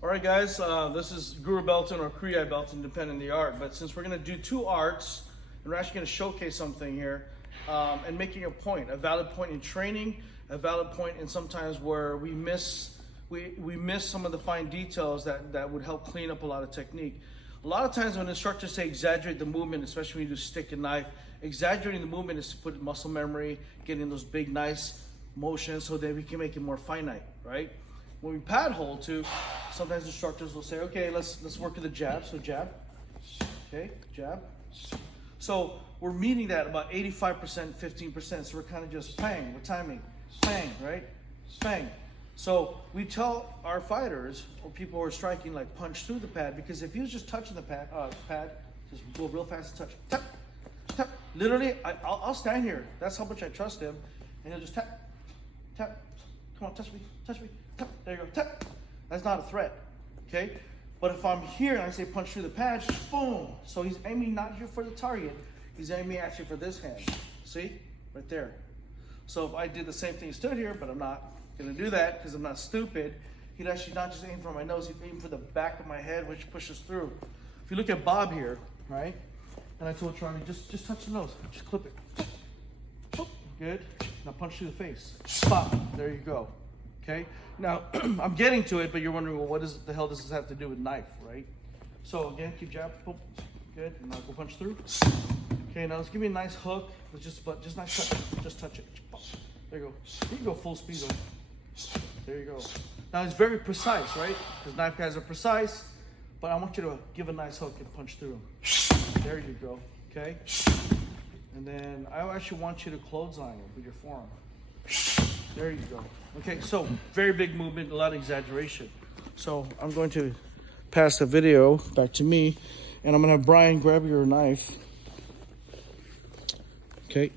All right, guys, this is Guru Belton or Kriya Belton, depending on the art. But since we're going to do two arts, and we're actually going to showcase something here, and making a point, a valid point in training, a valid point in sometimes where we miss some of the fine details that would help clean up a lot of technique. A lot of times when instructors say exaggerate the movement, especially when you do stick and knife, exaggerating the movement is to put muscle memory, getting those big, nice motions so that we can make it more finite, right? When we pad hold too, sometimes instructors will say, okay, let's work with the jab. So jab, okay, jab. So we're meeting that about 85%, 15%. So we're kind of just pang, we're timing, pang, right? Pang. So we tell our fighters or people who are striking, like, punch through the pad, because if he was just touching the pad, just go real fast and touch, tap, tap. Literally, I'll stand here. That's how much I trust him, and he'll just tap, tap. Come on, touch me, tap. There you go, tap. That's not a threat, okay? But if I'm here and I say punch through the pad, boom. So he's aiming not here for the target, he's aiming actually for this hand. See, right there. So if I did the same thing, stood here, but I'm not gonna do that because I'm not stupid, he'd actually not just aim for my nose, he'd aim for the back of my head, which pushes through. If you look at Bob here, right? And I told Charlie, just touch the nose, just clip it. Boop. Good. Now punch through the face. Pop. There you go. Okay. Now I'm getting to it, but you're wondering, well, what the hell does this have to do with knife, right? So again, keep jab. Boom. Good. And now go punch through. Okay. Now let's give me a nice hook. Let's just nice touch. Just touch it. There you go. You can go full speed though. There you go. Now it's very precise, right? Because knife guys are precise, but I want you to give a nice hook and punch through them. There you go. Okay. And then I actually want you to clothesline it with your forearm. There you go. Okay, so very big movement, a lot of exaggeration. So I'm going to pass the video back to me, and I'm gonna have Brian grab your knife. Okay.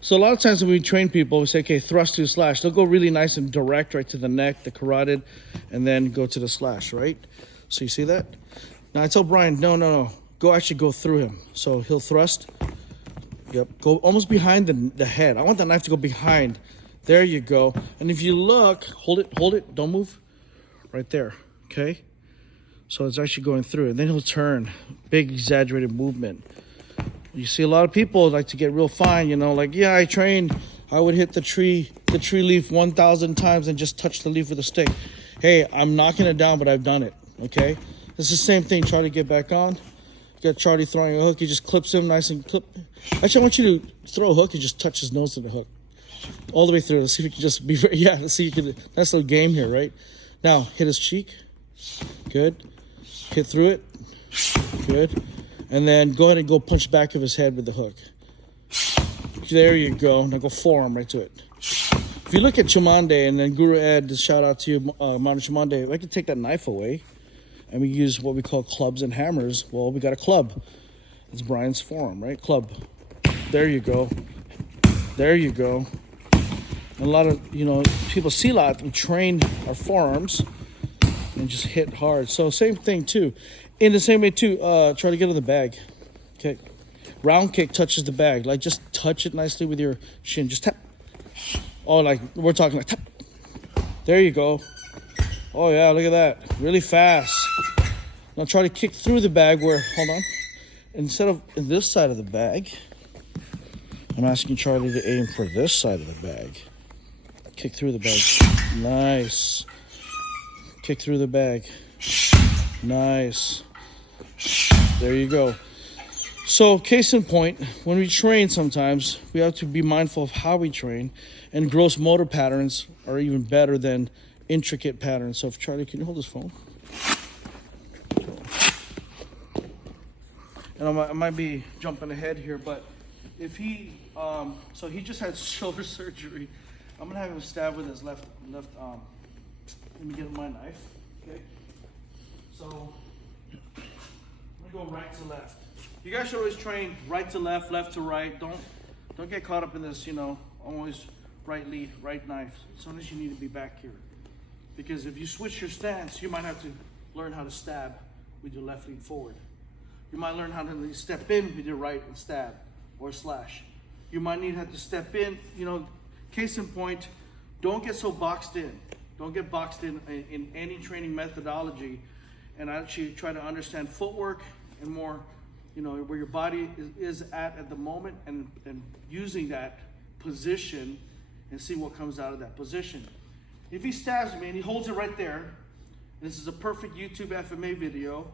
So a lot of times when we train people, we say, okay, thrust to slash. They'll go really nice and direct right to the neck, the carotid, and then go to the slash, right? So you see that? Now I tell Brian, no. Go through him. So he'll thrust. Yep, go almost behind the head. I want the knife to go behind. There you go. And if you look, hold it, don't move. Right there, okay? So it's actually going through. And then he'll turn. Big exaggerated movement. You see a lot of people like to get real fine, you know, like, yeah, I trained, I would hit the tree leaf 1,000 times and just touch the leaf with a stick. Hey, I'm knocking it down, but I've done it, okay? It's the same thing. Charlie, get back on. You got Charlie throwing a hook, he just clips him nice and clip. Actually, I want you to throw a hook and just touch his nose to the hook. All the way through. Let's see if you can just be, yeah, let's see if you can, nice little game here, right? Now, hit his cheek. Good. Hit through it. Good. And then go ahead and go punch back of his head with the hook. There you go. Now go forearm right to it. If you look at Chumande and then Guru Ed, shout out to you, Manu Chumande, I can take that knife away and we use what we call clubs and hammers. Well, we got a club. It's Brian's forearm, right? Club. There you go. There you go. And a lot of, people Silat, we train our forearms and just hit hard. So same thing too. In the same way too, try to get in the bag. Okay. Round kick touches the bag. Like, just touch it nicely with your shin. Just tap. Oh, like we're talking like tap. There you go. Oh yeah, look at that. Really fast. Now try to kick through the bag where, hold on. Instead of in this side of the bag, I'm asking Charlie to aim for this side of the bag. Kick through the bag. Nice. Kick through the bag. Nice. There you go. So, case in point, when we train sometimes, we have to be mindful of how we train, and gross motor patterns are even better than intricate patterns. So if Charlie, can you hold his phone? And I might be jumping ahead here, but if he, so he just had shoulder surgery. I'm gonna have him stab with his left arm. Let me get my knife, okay? So, I'm gonna go right to left. You guys should always train right to left, left to right. Don't get caught up in this, always right lead, right knife. Sometimes you need to be back here. Because if you switch your stance, you might have to learn how to stab with your left lead forward. You might learn how to step in with your right and stab or slash. You might need to have to step in, case in point, don't get so boxed in. Don't get boxed in any training methodology, and actually try to understand footwork and more, you know, where your body is at the moment, and using that position and see what comes out of that position. If he stabs me and he holds it right there, this is a perfect YouTube FMA video,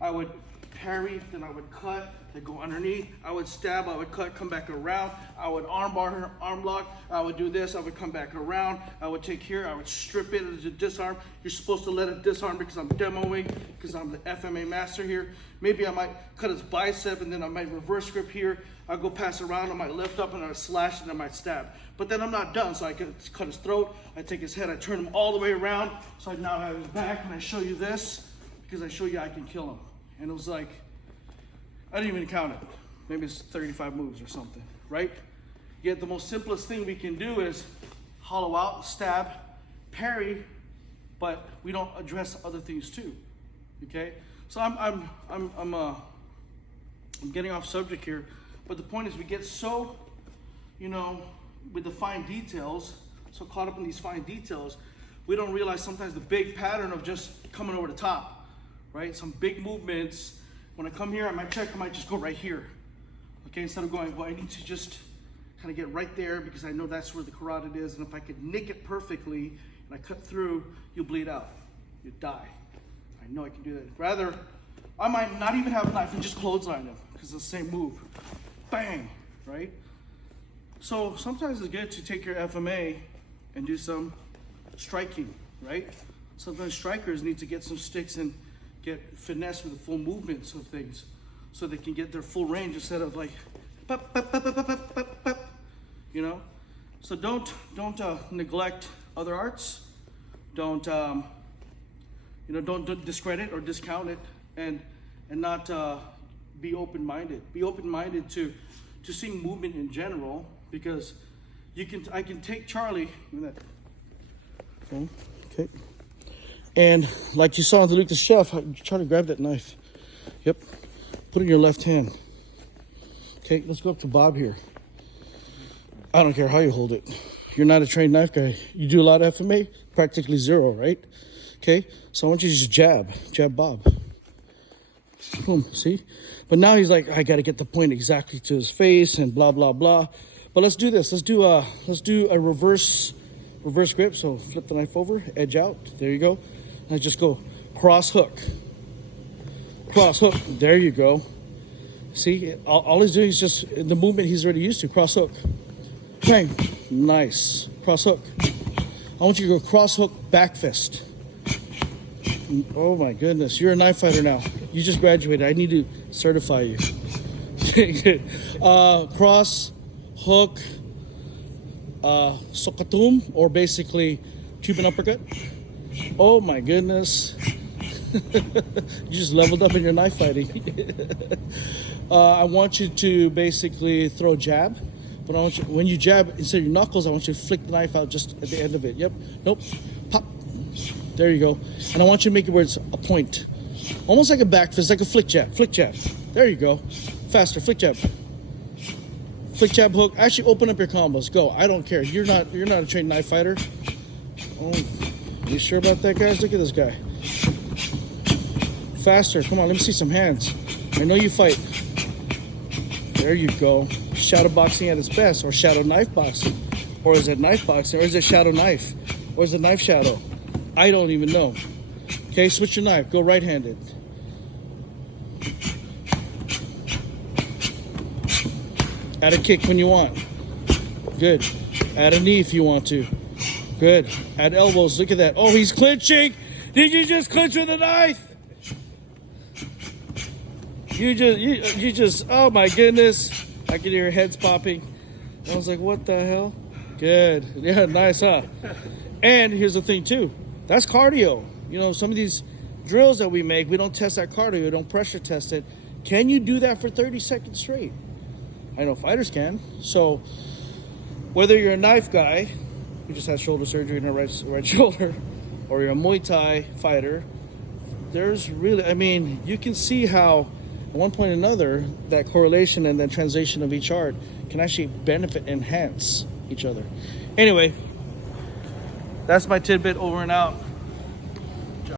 I would parry, then I would cut, then go underneath, I would stab, I would cut, come back around, I would arm bar her, arm lock, I would do this, I would come back around, I would take here, I would strip it as a disarm. You're supposed to let it disarm because I'm demoing, because I'm the FMA master here. Maybe I might cut his bicep and then I might reverse grip here. I'll go pass around, I might lift up and I slash and I might stab. But then I'm not done, so I can cut his throat, I take his head, I turn him all the way around, so I now have his back, and I show you this, because I show you I can kill him. And it was like, I didn't even count it. Maybe it's 35 moves or something, right? Yet the most simplest thing we can do is hollow out, stab, parry, but we don't address other things too, okay? So I'm getting off subject here, but the point is we get so, you know, with the fine details, so caught up in these fine details, we don't realize sometimes the big pattern of just coming over the top, right? Some big movements. When I come here, I might check, I might just go right here. Okay, instead of going, well, I need to just kind of get right there because I know that's where the carotid is, and if I could nick it perfectly and I cut through, you'll bleed out. You die. I know I can do that. Rather, I might not even have a knife and just clothesline them because it's the same move. Bang, right? So sometimes it's good to take your FMA and do some striking, right? Sometimes strikers need to get some sticks and get finesse with the full movements of things so they can get their full range instead of like, pop, pop, pop, pop, pop, pop, pop, you know? So don't neglect other arts. Don't, you know, don't discredit or discount it, and not be open-minded. Be open-minded to seeing movement in general, because I can take Charlie, okay. And like you saw in the Luke the Chef, try to grab that knife. Yep. Put it in your left hand. Okay, let's go up to Bob here. I don't care how you hold it. You're not a trained knife guy. You do a lot of FMA? Practically zero, right? Okay, so I want you to just jab Bob. Boom, see? But now he's like, I gotta get the point exactly to his face and blah, blah, blah. But let's do this. Let's do a reverse grip. So flip the knife over, edge out. There you go. And I just go cross hook. Cross hook. There you go. See, all he's doing is just the movement he's already used to. Cross hook. Bang. Nice. Cross hook. I want you to go cross hook, back fist. Oh my goodness. You're a knife fighter now. You just graduated. I need to certify you. Cross hook, sokatum, or basically Cuban uppercut. Oh my goodness. You just leveled up in your knife fighting. I want you to basically throw a jab, but I want you, when you jab, instead of your knuckles, I want you to flick the knife out just at the end of it. Yep. Nope. Pop. There you go. And I want you to make it where it's a point. Almost like a back fist, like a flick jab. Flick jab. There you go. Faster. Flick jab. Flick jab hook. Actually open up your combos. Go. I don't care. You're not a trained knife fighter. Oh, you sure about that, guys? Look at this guy. Faster. Come on, let me see some hands. I know you fight. There you go. Shadow boxing at its best, or shadow knife boxing. Or is it knife boxing, or is it shadow knife? Or is it knife shadow? I don't even know. Okay, switch your knife. Go right-handed. Add a kick when you want. Good. Add a knee if you want to. Good. Add elbows. Look at that. Oh, he's clinching. Did you just clinch with a knife? You just, oh my goodness. I can hear your heads popping. I was like, what the hell? Good. Yeah, nice, huh? And here's the thing too. That's cardio. You know, some of these drills that we make, we don't test that cardio, we don't pressure test it. Can you do that for 30 seconds straight? I know fighters can. So whether you're a knife guy who just had shoulder surgery in her right shoulder, or you're a Muay Thai fighter, there's really, I mean, you can see how at one point or another, that correlation and that translation of each art can actually benefit, enhance each other. Anyway, That's my tidbit, over and out.